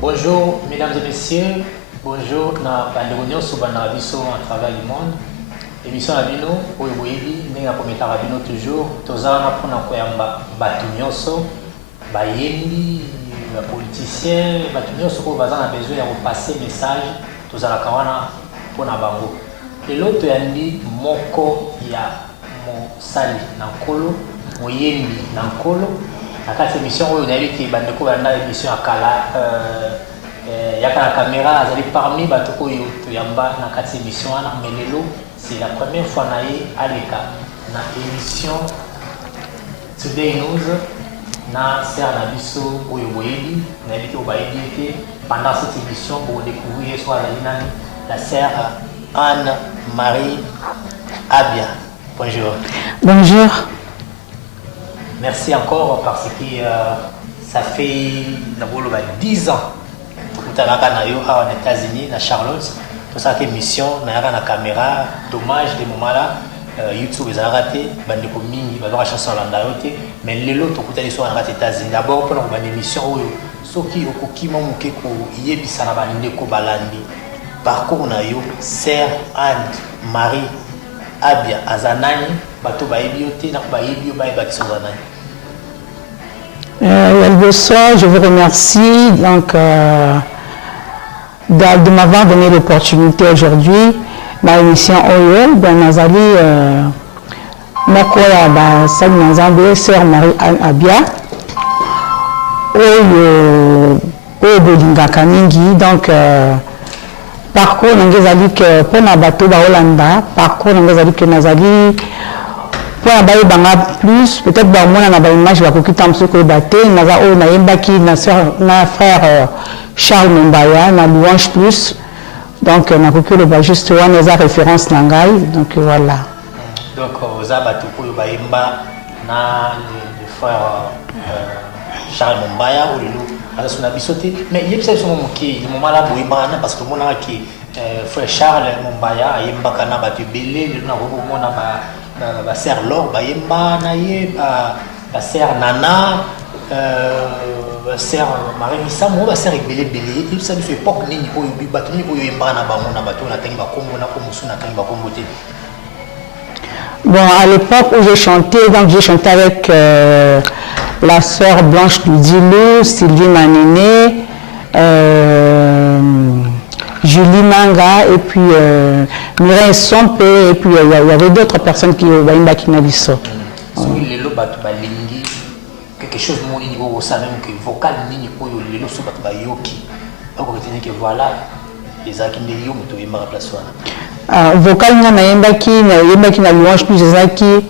Bonjour mesdames et messieurs, bonjour na bandeko sur Banabiso à travers le monde. Émission à Bino, Oyebi, Nenga Kometa Rabino toujours, Tozana pour Nakoyamba, Batunyoso, Bayembi, les politiciens, Batunyoso, qui a besoin de passer message, Tozana Kawana pour Nabango. Et l'autre yandi, Moko ya Mosali, Nankolo, Moyembi, Nankolo. À cette émission, on a vu que Bandeko a une émission à Kala. Il y a la caméra, parmi les Batoko Yamba, dans cette émission, mais c'est la première fois que à l'écart. Dans l'émission Today News, na Serre Nabiso Oyoboyebi, pendant cette émission, pour découvrir la sœur Anne-Marie Abia. Bonjour. Bonjour. Merci encore parce que ça fait 10 ans que je suis aux États-Unis, à Charlotte. Tout ça qui est mission, la caméra, dommage des moments là, YouTube les a raté, bande de mingi, bande de chanson landayote, mais les autres qui sont aux États-Unis. D'abord pour une émission où ceux qui ont qui m'ont manqué ko yebisa na bande ko balandi. Parcours na yo, Sœur Anne-Marie Abia Azanani, bato baebiote na baebio baebakisa Azanani. Bonsoir, je vous remercie donc de m'avoir donné l'opportunité aujourd'hui dans l'émission Oyo dans Nazali Mokoya Sali Nazambe Sœur Marie Abia Oyo Bolinga Kamingi donc parcours Nazali que pour Nabato Holanda parcours Nazali que Nazali pour abaye banga plus peut-être ba mona na ba image ba kokita msoko baté naza o na yembaki na sœur na frère Charles Mumbaya na louange plus donc na kokilo ba juste wana za référence na ngai donc voilà donc za batu ko ba yemba na le frère Charles Mumbaya ou lelo ala suna bisoté mais yebisa so moki mo mala bo yemba parce que mona ki frère Charles Mumbaya yemba kana batu belé na ko mona ba la sœur Laure, Bayemba, Naye, la sœur Nana, la sœur Marie Missa, la sœur Belé Belé, et ça fait époque ni pour y battre pour y embarquer na bango na bateau na tenga kombo na komusu na tenga kombo te. Bon, à l'époque où j'ai chanté, donc j'ai chanté avec la sœur Blanche Ludilou, Sylvie Maniné, Julie Manga et puis Mireille Sompe et puis il y avait d'autres personnes qui ont été Bakinabiso. Quelque chose de niveau au sein même que vocal ni pour le loso bat yoki. Donc on retient que voilà les akindé yo muto yemba place wana. Vocal na yembaki na louange plus ezaki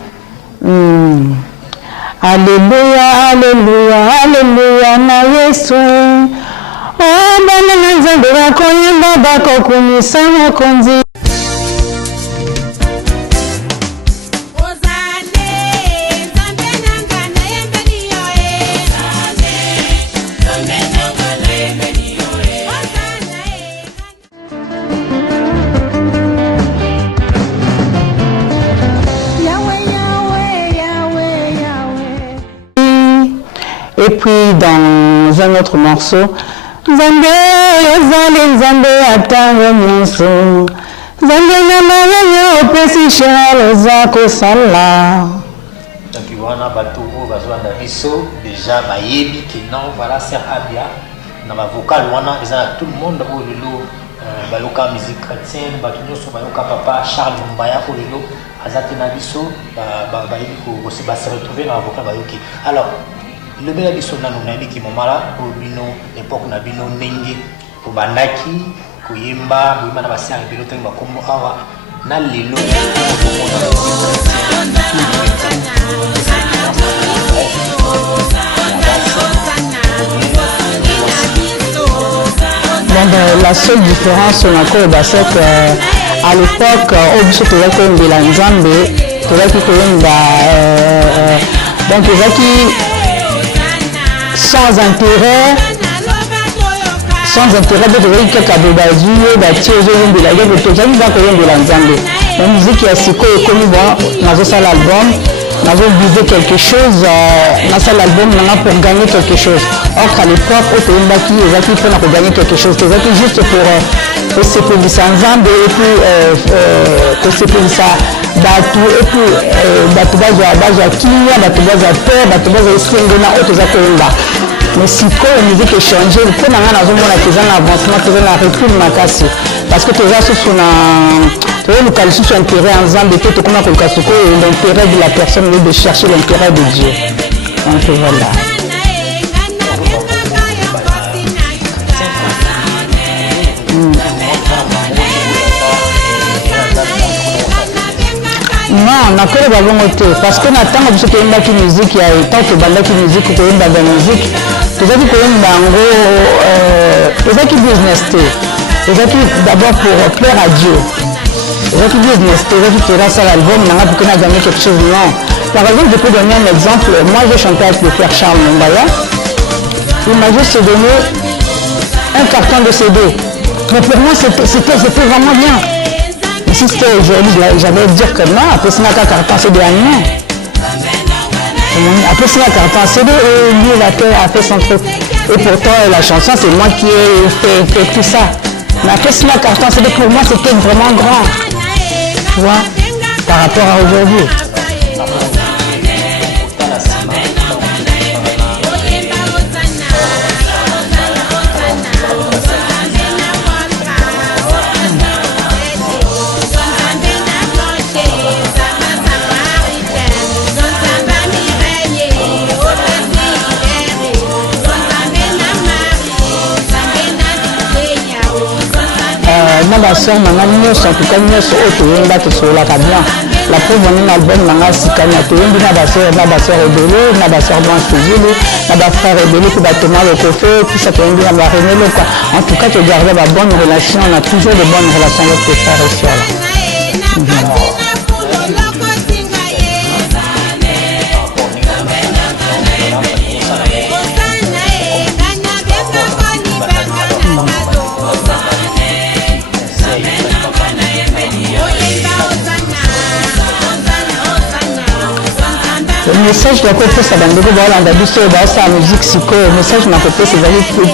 Alléluia alléluia alléluia na Yesu. Oh, bana nzambe bakoyemba bakokumisa mokonzi. Et puis dans un autre morceau, Zambé, Zambé, Zambé, attends monso. Zambé, Namaya, Opesi, Charles, Zako, Sala. Donc, il y a un bateau, déjà, Bayebi, qui non, voilà, c'est Abia. Dans ma vocale, il y a tout le monde au lilo, Baloka musique chrétienne, Batunyo, Baloka papa, Charles Mumbaya, au lilo, Azate Nabiso, Bayebi, qui va se retrouver dans la vocale Bayoki. Alors, le bel abisso na nuna qui momala pour bino époque na bino nengi pour bandaki kuyimba buyimba na basi ang bino tenga kombo awa na lelo la seule différence on a quoi c'est que à l'époque au biso to yako ngela nzambe to yako koyemba donc les qui sans intérêt, sans intérêt de quelqu'un de bazouille, de la gueule, de tout ça, de l'ensemble. La musique est assez connue, dans ce album, nous avons visé quelque chose, dans cet album, pour gagner quelque chose. Or, à l'époque, au pays Mbaki, ils ont fait pour gagner quelque chose. Ils ont juste pour se produire ensemble et puis pour se produire bateau et puis bateau base à Kinya, bateau base à terre, bateau base à Sengena, autres à Koumba. Mais si la musique est changée, pour nous avons un avancement, un recul makasi. Parce que les gens sont le intérêt ensemble, l'intérêt de la personne, de chercher l'intérêt de Dieu. Donc voilà. Non, on a que le côté parce qu'on attend que ce soit une musique, il y a tant que une musique ou une musique. Tout ça qui peut être qui business, tout ça qui d'abord pour plaire à Dieu. Tout ça qui business, tout ça qui fera ça l'album, pour qu'on a gagné quelque chose. Non. Par exemple, je peux donner un exemple. Moi, j'ai chanté avec le frère Charles Mbaya. Il m'a juste donné un carton de CD. Mais pour moi, c'était vraiment bien. Si c'était aujourd'hui, j'allais dire que non, après c'est un carton CD à nous. Après c'est un carton CD et lui il a fait son truc. Et pourtant la chanson c'est moi qui ai fait tout ça. Mais après c'est un carton CD pour moi c'était vraiment grand. Tu vois, par rapport à aujourd'hui. Ma soeur m'a mis en tout cas mis sur la cabine. La preuve on a album m'a sikana to yembi na ba soeur rebelle na ba soeur blanche toujours na ba frère rebelle qui va tomber le café tout ça yembi na ba rené quoi. En tout cas tu gardes la bonne relation, on a toujours de bonnes relations avec tes frères et sœurs. Le message de la côté ça va nous voir dans la musique psycho. Le message de la côté c'est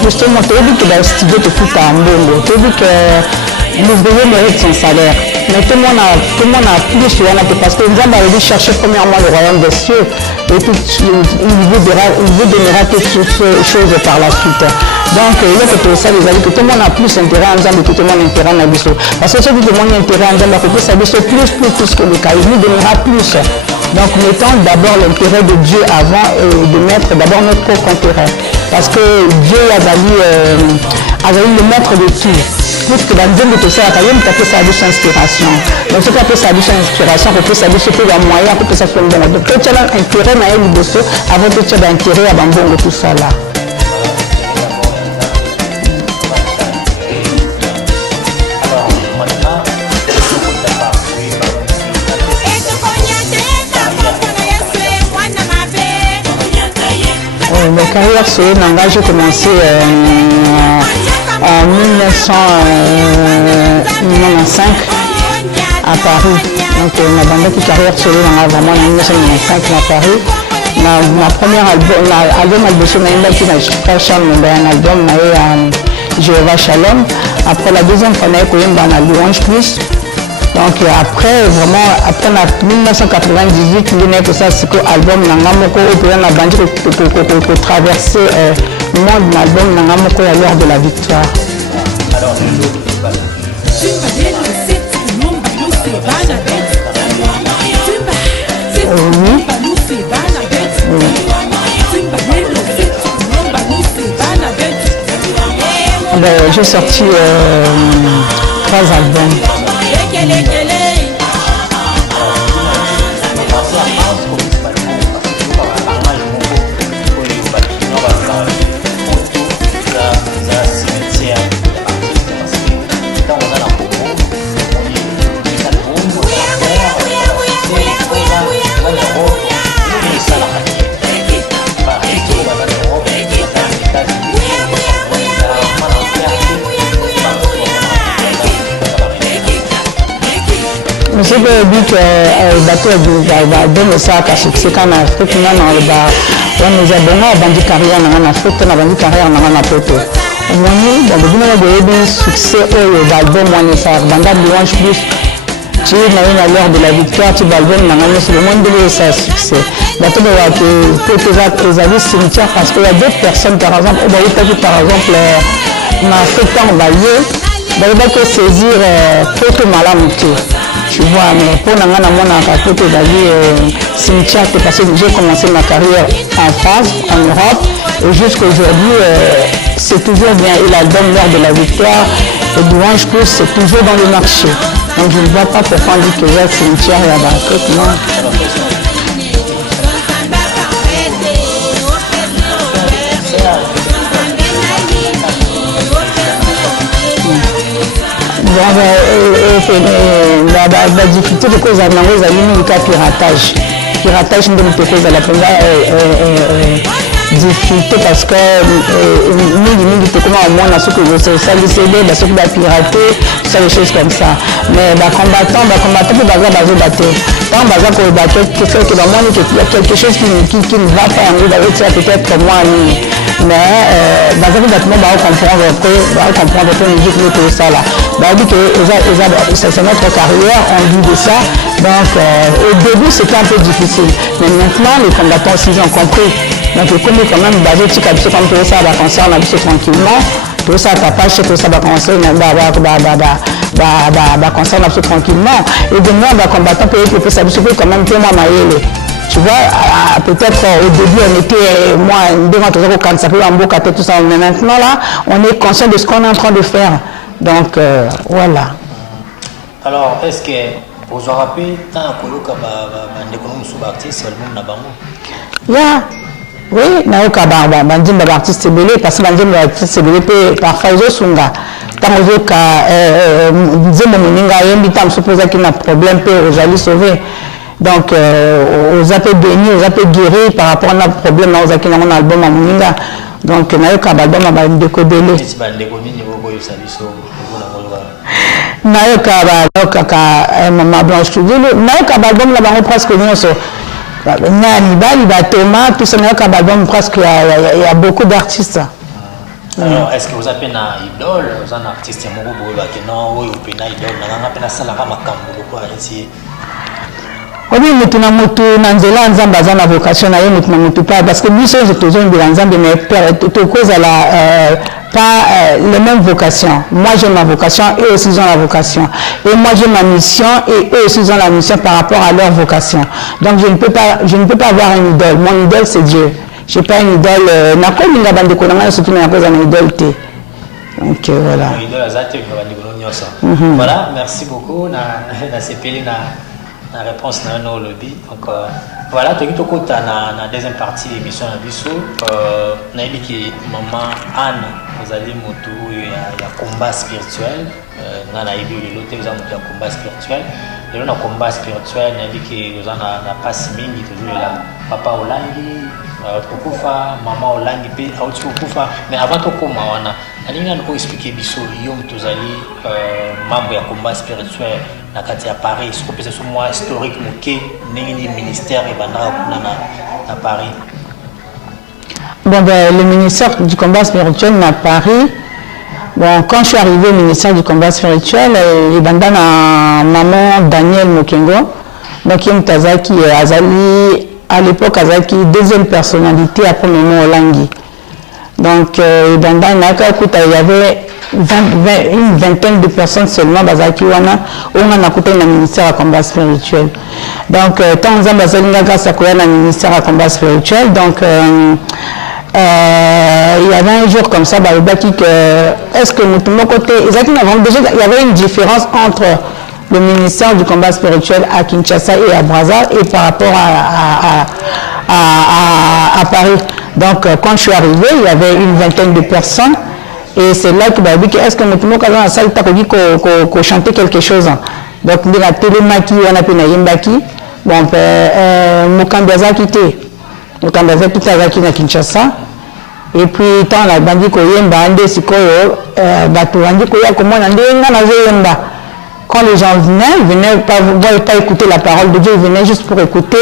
justement tu as vu que dans le studio tu fais un bon, tu as vu que l'ouvrier mérite son salaire. Mais tout le monde a plus sur parce que nous avons allé chercher premièrement le royaume des cieux et puis il vous donnera toutes ces choses par la suite. Donc il y a que ça les amis que tout le monde a plus intérêt ensemble que tout le monde a intérêt en abysso. Parce que celui qui a intérêt ensemble à côté ça plus que le cas, il nous donnera plus. Donc mettons d'abord l'intérêt de Dieu avant de mettre d'abord notre propre intérêt. Parce que Dieu a valu le maître de tout. Plus que dans le de ça, il y a peut ça de inspiration. Donc ce qu'on peut ça de inspiration, on peut ça de ce que les moyens, on peut ça faire bon. Donc tu as l'intérêt à elle de avant que tu aies l'intérêt à bon tout ça là. Ma carrière solo Nanga, j'ai commencé en 1995 à Paris. Donc ma bande de carrière solo Nanga vraiment en 1995 à Paris. Ma première album qui m'a Charles Mbaya, un album à Jéhovah Shalom. Après la deuxième fois, j'ai eu Louange Plus. Donc après, vraiment, après 1998, il y a ça, c'est que l'album Nangamoko, on a bandé pour traverser le monde, l'album Nangamoko à l'heure de la victoire. Alors, oui. J'ai sorti 3 albums. aussi que dit que bateau va donner ça à succès quand en Afrique on nous a donné bandi carrière en Afrique on a bandi carrière en Poto on a eu succès au album on est ça banda louange plus tu es lors de la victoire tu vas album sur le monde de ça succès bateau va que les avis cimetière parce qu'il y a d'autres personnes par exemple par exemple en Afrique on va y que saisir Poto Malamu tu vois, mais pour mon cimetière, parce que j'ai commencé ma carrière en France, en Europe, et jusqu'à aujourd'hui, c'est toujours bien. Et l'album lors de la victoire, et Louange Plus, c'est toujours dans le marché. Donc je ne vois pas pourquoi on dit que j'ai un cimetière et là-bas. Non. La difficulté de cause à piratage. Piratage de cause à la première difficulté parce que nous comment au moins ce que vous savez ça ce qui va pirater ça des choses comme ça mais combattant pour bazar battre quand bazar pour battre qui fait que dans monde il y a quelque chose qui ne va pas en gros peut-être moi mais bazar battement comprendre que nous dit que ça là dit que c'est notre carrière on dit de ça donc au début c'était un peu difficile mais maintenant les combattants aussi ont compris donc comme quand même basé sur comme tout ça va concerne un peu tranquillement tout ça tapage tout ça va concerne va concerne un peu tranquillement et de moi combattant peut ça quand même que moi maïle tu vois peut-être au début on était moi devant toujours quand ça peut en beau tout ça mais maintenant là on est conscient de ce qu'on est en train de faire donc voilà. Alors est-ce que vous aurez rappelé tant que l'économie sous-artiste seulement na bango yeah. Oui, nayoka bandimba artiste belé parce que bandimba artiste belé parfois ils sunga tango ka nzembo moninga yembi tam supposa qu'il y a un problème peut aujourd'hui sauver donc aux appels bénis aux appels guéris par rapport à un problème aux qui dans mon album à moninga donc nayoka bandimba ba ndeko belé nayoka ka mama blanche studio nayoka bandimba la bango presque nyonso Nani Thomas, tout ça, presque il y a beaucoup d'artistes. Alors, est-ce que vous avez un idole, vous avez un artiste qui est non, oui, vous avez un idole, vous avez un salaire ici. Oui, mais nous avons vocation parce que nous sommes toujours pas les mêmes vocations. Moi j'ai ma vocation et eux aussi ont la vocation. Et moi j'ai ma mission et eux aussi ont la mission par rapport à leur vocation. Donc je ne peux pas avoir une idole. Mon idole c'est Dieu. Je n'ai pas une idole. Donc voilà. Voilà, merci beaucoup. La réponse dans nos lobby. Donc voilà, tu as la deuxième partie de l'émission à Bissou. On a dit que maman Anne, vous allez moto, il y a combat spirituel. On a dit que l'autre, vous avez un combat spirituel. Et on a un combat spirituel, on a dit que vous avez un passe mingi, toujours là. Papa Olangi, Kukufa, maman Olangi, Kukufa. Mais avant de commencer, on a expliqué Bissou, vous allez membre du combat spirituel. À Paris, ce que c'est moi historique, le ministère à Paris. Bon, le ministère du combat spirituel à Paris. Bon, quand je suis arrivé au ministère du combat spirituel, il y a maman Daniel Mokengo, donc il y a Azali, à l'époque Azali, deuxième personnalité après Momo Olangi. Donc, il y avait une vingtaine de personnes seulement bazaki wana on a écouté le ministère du combat spirituel donc tant que bazalinga grâce à quoi le ministère du combat spirituel donc il y avait un jour comme ça balbaki que est-ce que nous mon côté exactement déjà il y avait une différence entre le ministère du combat spirituel à Kinshasa et à Brazza et par rapport à Paris. Donc quand je suis arrivé il y avait une vingtaine de personnes. Et c'est là que dit que est-ce que nous pouvons dans la salle qu'on chanter quelque chose. Donc on a télémaki on a pu yembaki bon Mukambaza quitté Mukambaza quitté avec na Kinshasa et puis tant la bandi ko yemba ande sikoyo batu andi ko ya komona ndenga na yemba quand les gens venaient pas écouter la parole de Dieu, ils venaient juste pour écouter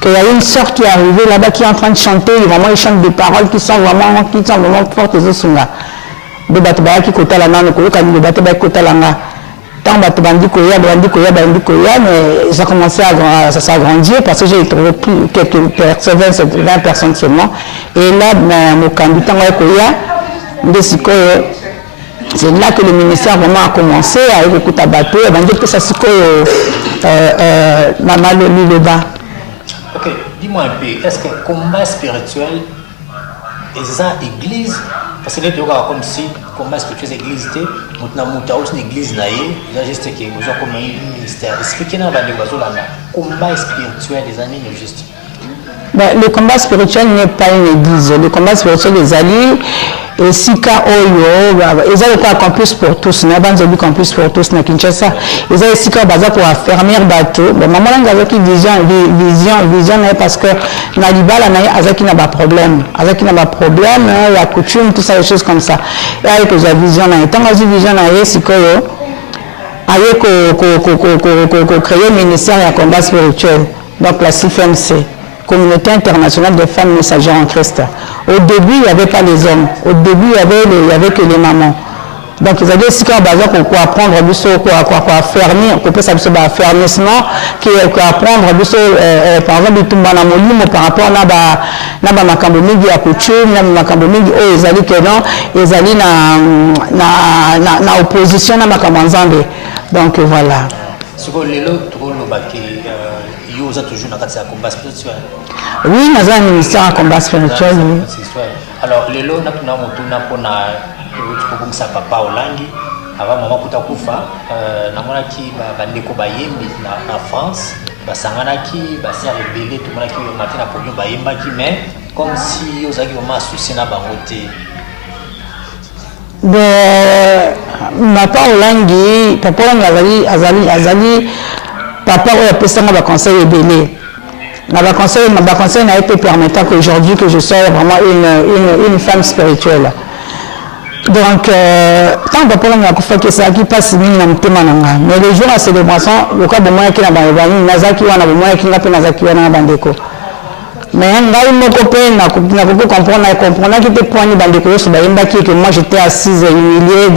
qu'il y a une sœur qui est arrivée là-bas qui est en train de chanter, vraiment ils chantent des paroles qui sont vraiment fortes et sunga. De batba qui kota la nana ko ka de batba kota la nga. Tant batba bandi koya, mais ça a commencé à s'agrandir parce que j'ai trouvé plus quelques personnes, 20 personnes seulement. Et là, mon candidat koya, c'est là que le ministère vraiment a commencé à écouter à bateau, à dire que ça se maman le bas. Ok, dis-moi un peu, est-ce que combat spirituel et ça église, parce que les deux comme si combat spirituel église était, maintenant une église naïe, il y a juste que vous avez comme un ministère. Expliquez-nous dans le combat spirituel des années juste. Ben, le combat spirituel n'est pas une église. Le combat spirituel des alliés, et Sika Oyo, ils ont le campus pour tous. Nous avons le campus pour tous na Kinshasa. Ils ont Sika Baza pour affermir bateau. Ben, maman a une vision, parce que Nalibala n'a pas problème. Azaki n'a pas problème, la coutume, tout ça, des choses comme ça. Et avec la vision, tant que la vision a Sika Oyo, avec créer un ministère de combat spirituel. Donc la CFMC. Communauté internationale des femmes messagères en Christ. Au début, il n'y avait pas les hommes. Au début, il n'y avait que les mamans. Donc, ils avaient aussi qu'on besoin pour apprendre, quoi fermer, qu'on peut s'absorber fermer, sinon, qu'on apprendre, par exemple, tout le monde par rapport à ma cambomingi à coutume, ma cambomingi, oh, ils allaient que non, ils allaient na opposition, na ma cambomingi. Donc, voilà. Ce que les autres, vous êtes toujours dans le combat spirituel. Oui, nous avons un ministère en combat spirituel. Oui. Alors, les lots, nous avons tout ça papa Olangi. Avant maman Koutakufa, nous avons qui bandeko bayembi en France, basangana qui basé rebelle tout le monde qui matin na pognon bayemba qui mais comme si vous avez vraiment associé na bangote. Papa Olangi azali papa a appelé ma conseil rebelle. Ma conseil n'a été permettant qu'aujourd'hui que je sois vraiment une femme spirituelle. Donc, tant que papa n'a pas fait que ça qui passe mais les jours à célébration, le cas de moi qui n'a pas Nazaki wana moi qui n'a pas Nazaki wana bandeko. Mais ngai mon copain n'a pas comprendre qui était poigné bandeko sur bayemba qui que moi j'étais assise humiliée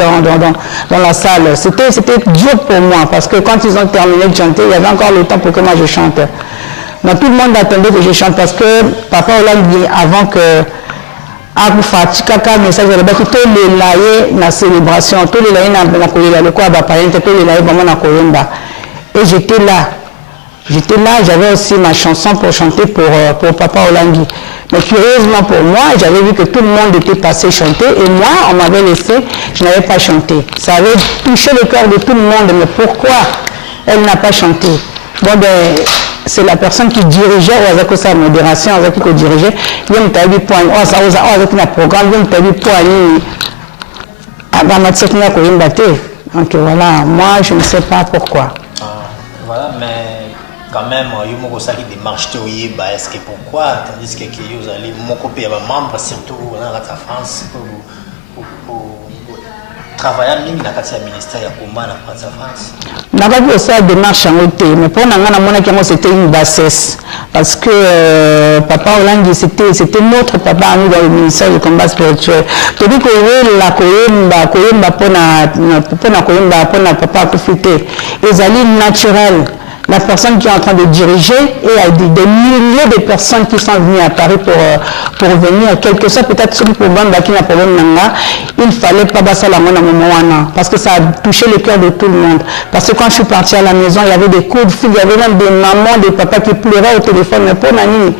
dans la salle. C'était dur pour moi parce que quand ils ont terminé de chanter, il y avait encore le temps pour que moi je chante. Mais tout le monde attendait que je chante parce que papa Olangi avant que Agoufa Chikaka message de la tout les laïcs na célébration, tous les laïcs na koyela le quoi ba parente, tous les laïcs vraiment na koyemba. Et j'étais là, j'avais aussi ma chanson pour chanter pour papa Olangi. Mais curieusement pour moi, j'avais vu que tout le monde était passé chanter et moi, on m'avait laissé, je n'avais pas chanté. Ça avait touché le cœur de tout le monde, mais pourquoi elle n'a pas chanté? Bon ben, c'est la personne qui dirigeait, ou avec sa modération, avec qui dirigeait, il y a un point, avec un programme, il y a un point, donc voilà, moi je ne sais pas pourquoi. Voilà, mais quand même, il y a des démarches théoriques, est-ce que pourquoi, tandis que vous allez, mon copain, membre, surtout dans la France, pour travailler dans le ministère de combat en France. Je n'avais pas fait une démarche en côté, mais pour nous, c'était une bassesse. Parce que papa Olangi, c'était notre papa à nous dans le ministère du combat spirituel. Tu dis que la koyemba pour papa profiter. Ils allaient naturel. La personne qui est en train de diriger et il y a des milliers de personnes qui sont venues à Paris pour venir, quelque chose peut-être celui pour Bamba qui n'a pas il ne fallait pas passer la main à moment parce que ça a touché le cœur de tout le monde. Parce que quand je suis partie à la maison, il y avait des coups de fil, il y avait même des mamans, des papas qui pleuraient au téléphone, mais pour Nani,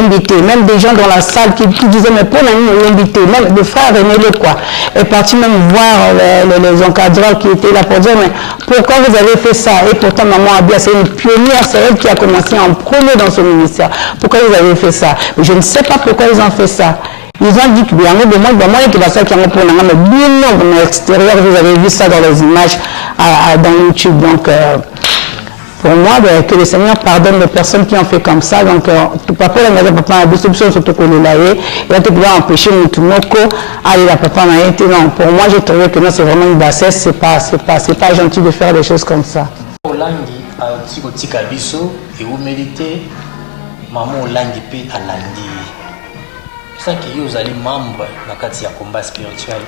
invité, même des gens dans la salle qui disaient mais pour Nani, invité, même le frère René Le quoi, est parti même voir les encadreurs qui étaient là pour dire mais pourquoi vous avez fait ça? Et pourtant maman Abia, c'est une pionnière, c'est elle qui a commencé en premier dans ce ministère. Pourquoi vous avez fait ça? Je ne sais pas pourquoi ils ont fait ça. Ils ont dit qu'il y a un moment qui va faire qu'il y a un problème, mais bien non, l'extérieur, vous avez vu ça dans les images dans YouTube. Donc, pour moi, que le Seigneur pardonne les personnes qui ont fait comme ça. Donc, papa, la papa, la distribution surtout que le laïe, il a été empêcher tout le monde aller la papa, non. Pour moi, j'ai trouvé que non, c'est vraiment une bassesse, c'est pas gentil de faire des choses comme ça. Olangi, a biso, et vous méritez, maman Olangi pe alandi. C'est ça qui vous allez membre dans le combat spirituel.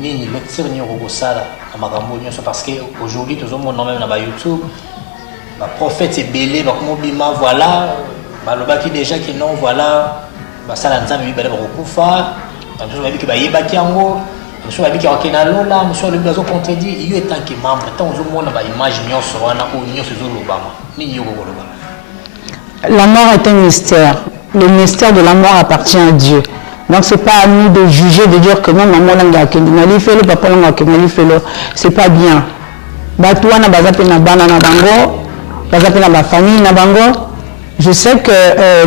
Ni lecture ni rogosala à makambo nyonso parce que aujourd'hui tout le monde même na YouTube ba prophète est belé ba komobima voilà ba lobaki déjà que non voilà ba sala nzambe bibele ba kokufa ba tout ba biki ba yebaki yango monsieur ba biki okena lola monsieur le blazo contredit il est tant que membre tant tout le monde ba image nyonso wana o nyonso zo lobama ni yoko loba. La mort est un mystère. Le mystère de la mort appartient à Dieu. Donc ce n'est pas à nous de juger, de dire que non, maman l'a kenali fait le papa l'a kenali fait le, c'est pas bien. Batouana na bazape na bana na bango, bazape na ba famille na bango. Je sais que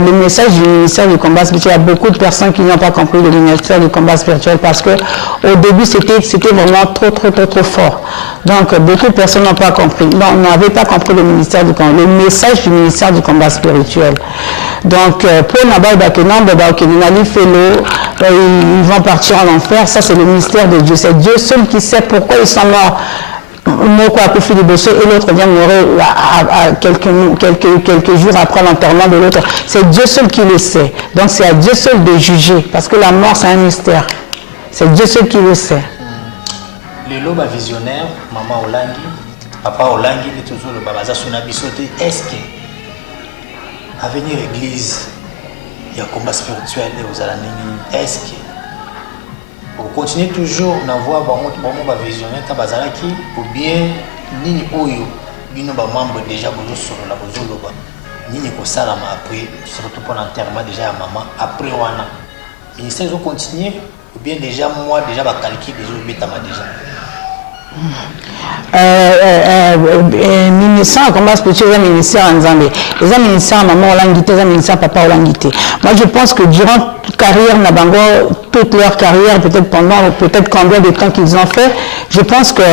le message du ministère du combat spirituel, il y a beaucoup de personnes qui n'ont pas compris le ministère du combat spirituel parce que au début c'était vraiment trop fort. Donc beaucoup de personnes n'ont pas compris. Non, n'avaient pas compris le ministère du combat, le message du ministère du combat spirituel. Donc pour Nabal que non, ils vont partir en enfer. Ça c'est le mystère de Dieu. C'est Dieu seul qui sait pourquoi ils sont morts. Et l'autre vient mourir quelques jours après l'enterrement de l'autre. C'est Dieu seul qui le sait. Donc c'est à Dieu seul de juger. Parce que la mort c'est un mystère. C'est Dieu seul qui le sait. Le loba visionnaire, maman Olangi, papa Olangi, est toujours le babaza sunabisote. Est-ce que à venir l'église, il y a un combat spirituel et aux alanini? Est-ce que vous continuez toujours à voir un visionnaire tabazalaki ou bien nini oyo bino ba membre déjà bozo solo la bozo loba nini ko salama après surtout pour l'enterrement déjà à maman après wana ministère ils ont continué ou bien déjà moi déjà ba calcul déjà betama déjà ministère comment spirituel ministère en Zambie les ministères maman Olangité les ministères papa Olangité. Moi je pense que durant carrière Nabango toute leur carrière peut-être pendant peut-être combien de temps qu'ils ont fait, je pense que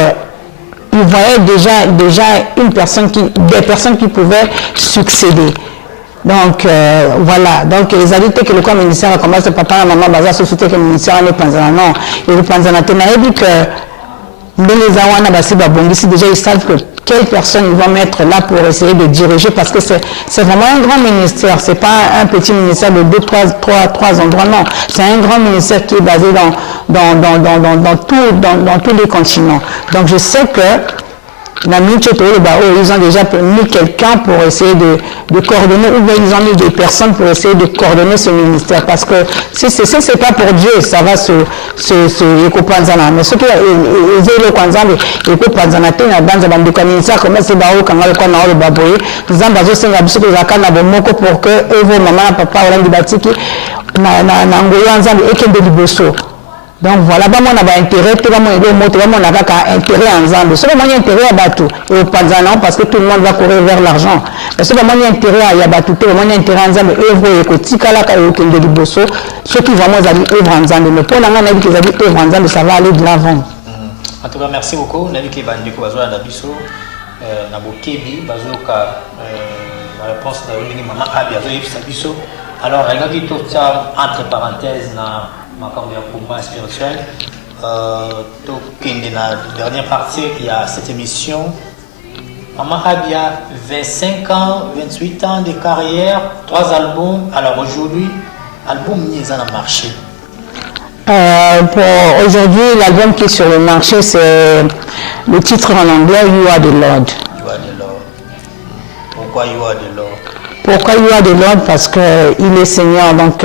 ils voyaient déjà des personnes qui pouvaient succéder. Donc voilà, donc les adultes que le corps ministère a commencé papa maman baza société que le ministère n'est pas non, et le panzana tenaïbi que les awana basiba bongisi déjà ils savent que quelles personnes ils vont mettre là pour essayer de diriger parce que c'est vraiment un grand ministère, c'est pas un petit ministère de 3 endroits, non, c'est un grand ministère qui est basé dans tous les continents. Donc je sais que ils ont déjà mis quelqu'un pour essayer de coordonner, ou bien ils ont mis des personnes pour essayer de coordonner ce ministère. Parce que si c'est pas pour Dieu, ça va se écopanzana. Mais ce qui est le kwanzambe, écopanzana, tena banza bandika ministère, comme c'est bao kangalo kwa na ole baboye, zamba zo senga bisoko zakana bomoko pour que evo maman papa olandi batiki na ngoyo nzambe ekende liboso. Donc voilà, bah, on a intérêt, tout le monde a intérêt ensemble. C'est vraiment intérêt à Batou et au Panzana parce que tout le monde va courir vers l'argent. C'est vraiment intérêt à Yabatou, tout le monde a intérêt ensemble et œuvre et Kotikala et Kende Liboso, ceux qui vraiment œuvre ensemble. Mais pour l'instant, on a dit qu'ils œuvre ensemble, ça va aller de l'avant. En tout cas, merci beaucoup. On a dit que Bandiko Bazoa Nabiso, Nabokebi, Bazoka, la réponse de Maman Abi, Azoïf Alors, regarde tout ça entre parenthèses. Makambo ya combat spirituel. Donc, dans la dernière partie, il y a cette émission. Maman Abia, 25 ans, 28 ans de carrière, 3 albums. Alors aujourd'hui, album mis en marché. Pour aujourd'hui, l'album qui est sur le marché, c'est le titre en anglais You Are the Lord. You Are the Lord. Pourquoi You Are the Lord? Pourquoi il y a de l'ordre? Parce qu'il est Seigneur, donc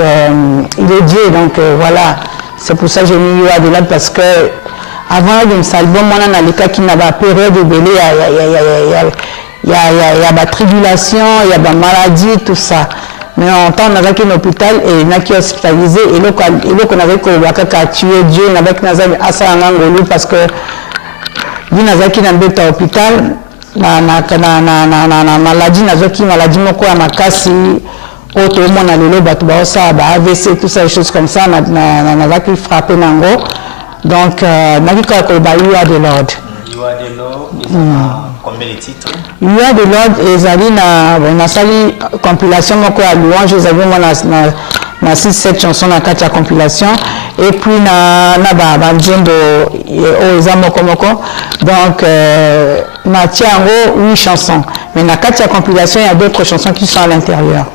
il est Dieu, donc voilà. C'est pour ça que j'ai mis de l'ordre, parce que avant de cet album, on a les cas qui n'avaient pas période de belé, il y a la tribulation, il y a la maladie, tout ça. Mais en temps, on avait un hôpital et il y a qui hospitalisé, et là, on avait tué Dieu, on avait Asa parce que il y a qui n'a pas hôpital. Na maladie moko ya makasi oto mona lelo batu ba osa ba AVC tout ça des choses comme ça na qui frappé nango donc na ki ko ba You Are the Lord. You Loi de l'or, combien de titres? Loi de l'ordre, ezali na sali compilation moko ya louange, ezali na 6-7 chansons na kati ya compilation, et puis na banzembo oyo eza moko donc na tia yango 8 chansons, mais na kati ya compilation il y a d'autres chansons qui sont à l'intérieur.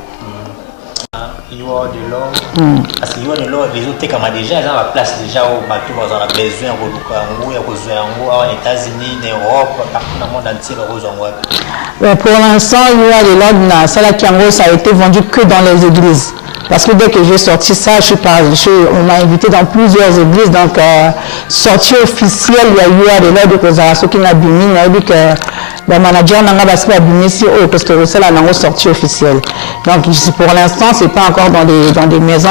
Loi de l'or, parce que loi de l'or, les autres comme déjà, ils ont la place déjà où bateau ils ont besoin aux États-Unis, en Europe, partout dans le monde entier, pour l'instant, loi de l'ordre, ça a été vendu que dans les églises. Parce que dès que j'ai sorti ça, on m'a invité dans plusieurs églises. Donc, sortie officielle, il y a eu de l'ordre que ça qui n'a bimé, il y a dit que le manager n'a pas bimé si haut parce que c'est la sortie officielle. Donc, pour l'instant, c'est pas encore dans des maisons.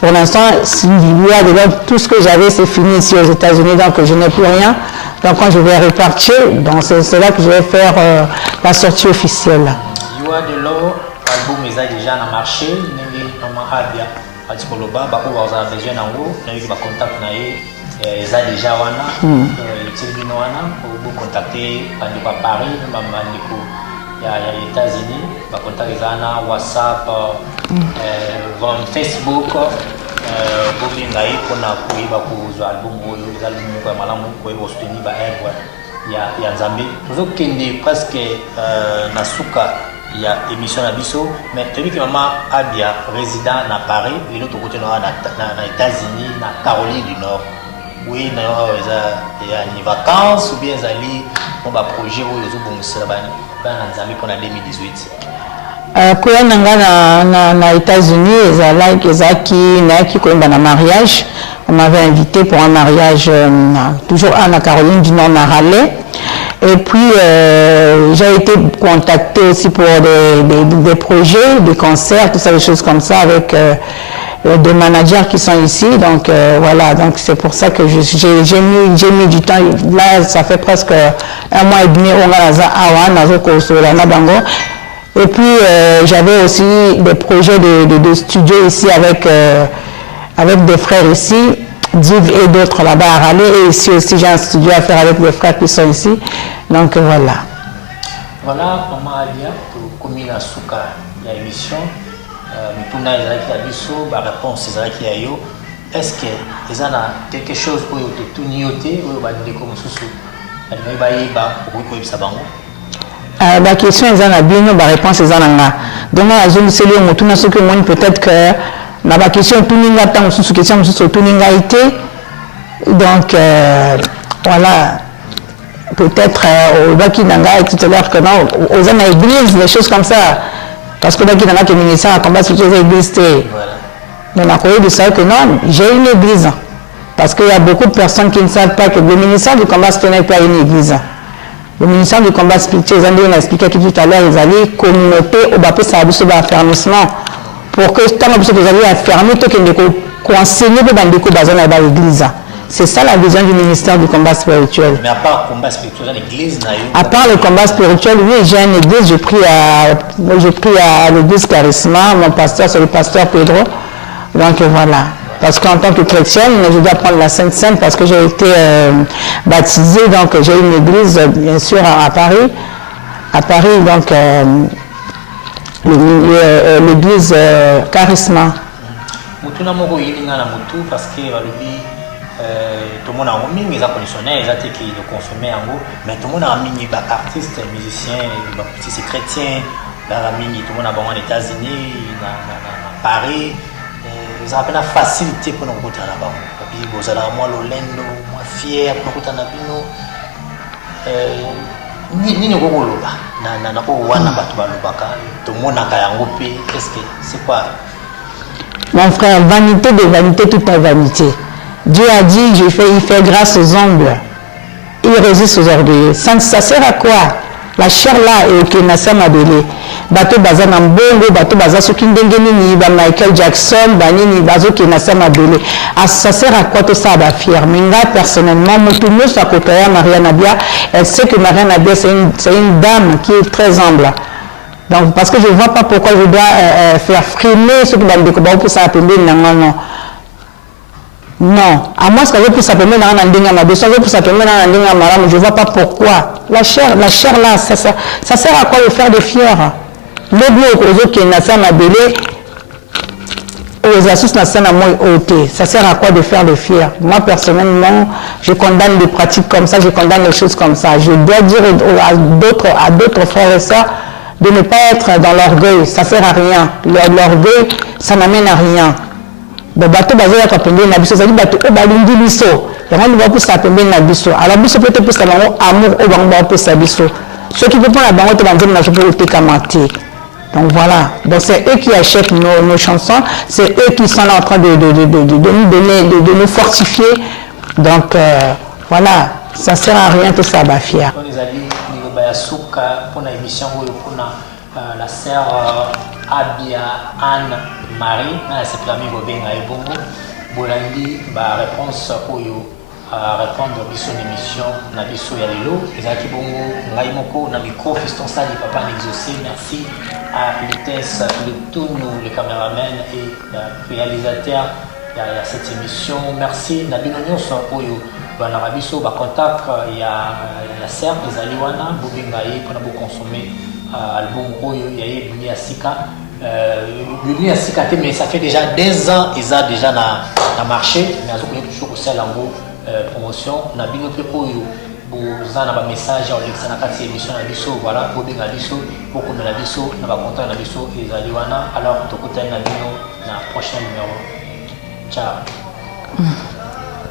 Pour l'instant, il y a de l'ordre, tout ce que j'avais, c'est fini ici aux États-Unis, donc je n'ai plus rien. Donc, quand je vais repartir, c'est là que je vais faire la sortie officielle. Loi de l'ordre. Album est déjà dans le marché, il y a Abia, Atikoloba, Bako Baza besoin d'ango, il y a des contacts déjà wana, vous contacter à Paris, il y a les États-Unis, vous contacter WhatsApp, Facebook, vous bingaï pour album soutenir il y a Nzambe, nous avons presque Nasuka. Il y a émission à Bisso, mais tu vois que maman Abia, résident à Paris, et l'autre côté dans les États-Unis, dans Caroline du Nord. Oui, il y a des vacances ou bien ils ont un projet où ils ont pour 2018. Quand on est aux États-Unis, ils ont un mariage. On m'avait invité pour un mariage, toujours à la Caroline du Nord, à Raleigh. Et puis, j'ai été contactée aussi pour des projets, des concerts, tout ça, des choses comme ça, avec des managers qui sont ici. Donc, voilà, donc c'est pour ça que j'ai mis du temps. Là, ça fait presque 1 mois et demi, et puis, j'avais aussi des projets de studio ici avec des frères ici. Div et d'autres là-bas à Raleigh, et ici aussi j'ai un studio à faire avec des frères qui sont ici, donc voilà. Voilà, maman Alia, pour commis la souka, l'émission, mais pour la réponse, est-ce que les gens ont quelque chose pour tout nioter ou comme sous la question est la bien, la réponse est la donc la zone c'est le peut-être que la question tout le monde sous question sur tout été donc voilà peut-être au Baki Nanga tout à l'heure que non aux églises des choses comme ça parce que Baki Nanga qui ministère à combattre sur les églises mais on a connu de ça que non j'ai une église parce qu'il y a beaucoup de personnes qui ne savent pas que le ministère du combat spirituel n'est pas une église. Le ministère du combat spirituel, on a expliqué tout à l'heure, ils allaient communauté au Bapé Sahabiso affermissement. Pour que tant que vous allez affermer, tout le monde enseigner dans l'église. C'est ça la vision du ministère du combat spirituel. Mais à part le combat spirituel, l'église à part le combat spirituel, oui, j'ai une église, je prie à l'église Charisma, mon pasteur, c'est le pasteur Pedro. Donc voilà. Parce qu'en tant que chrétienne, je dois prendre la Sainte Seine parce que j'ai été baptisée, donc j'ai une église, bien sûr, à Paris. À Paris, donc, l'église Charisma. Parce que tout le monde a mis les conditionnels, ils ont été confirmés en gros, mais tout le monde a mis des artistes, musiciens, des chrétiens, tout le monde a mis aux États-Unis, à Paris. Ils ont la facilité pour nous rencontrer là-bas. Vous allez moi l'olendo, moi fier pour nous rencontrer là-bas. Ni nous go loba. Na ko wana batu balobaka. Tout le monde a kayangopé. Qu'est-ce que c'est quoi? Mon frère, vanité de vanité, toute ta vanité. Dieu a dit, il fait grâce aux humbles. Il résiste aux orgueilleux. Ça sert à quoi? La chair là est ok, n'a pas belé. Bateau baza Nambongo, bateau baza Sokindengeni, Michael Jackson, Banini, bazo qui n'a pas belé. Ça sert à quoi tout ça d'affirmer? Moi, personnellement, mon tout le monde, Maria Nabia, elle sait que Maria Nabia, c'est une dame qui est très humble. Donc, parce que je ne vois pas pourquoi je dois faire frimer ce qui va me découvrir pour ça appeler non. Non, à moins que pour s'appeler dans un ending à ma besoin, pour s'appeler dans un ending à ma je ne vois pas pourquoi. La chair là, ça sert à quoi de faire des fiers? Le bleu aux autres qui est ma belé, aux assos na moi ôté. Ça sert à quoi de faire des fiers? Moi personnellement, je condamne des pratiques comme ça, je condamne les choses comme ça. Je dois dire à d'autres frères et sœurs de ne pas être dans l'orgueil, ça sert à rien. L'orgueil, ça n'amène à rien. Le bateau basé à Kapembe na biso, ça dit bateau au balingi biso. Il y a un pour ça Kapembe na biso. Alors biso peut-être pour ça amour au bango pour ça biso. Ceux qui veulent pas la bango te vendre na pour te kamate. Donc voilà. Donc c'est eux qui achètent nos chansons, c'est eux qui sont là en train de nous donner, de nous fortifier. Donc voilà, ça sert à rien tout ça bah fier. Pour l'émission pour la sœur Abia Anne Marie, c'est la même Bobenga et Bongo. Bolandi, réponse pour répondre à son émission, na biso ya lelo. Ezaki Bongo, ngai moko na micro fiston sali papa n'exaucé. Merci à Lutès, le Tounou, le caméraman et le réalisateur de cette émission. Merci Nabino Nyonso Oyo. Bana biso ba contact ya sœur ezali wana Bobenga ye pour na consommer album Oyo ya Biblia Sika. Biblia Sika mais ça fait déjà 2 ans ils ont déjà na marché mais azo connaître toujours aussi lango promotion na bino pe Oyo bozana ba message ya Alexa na kati émission na biso voilà Bobenga biso beaucoup na biso na ba contact na biso ezali wana alors tokutana na bino na prochain numéro. Ciao.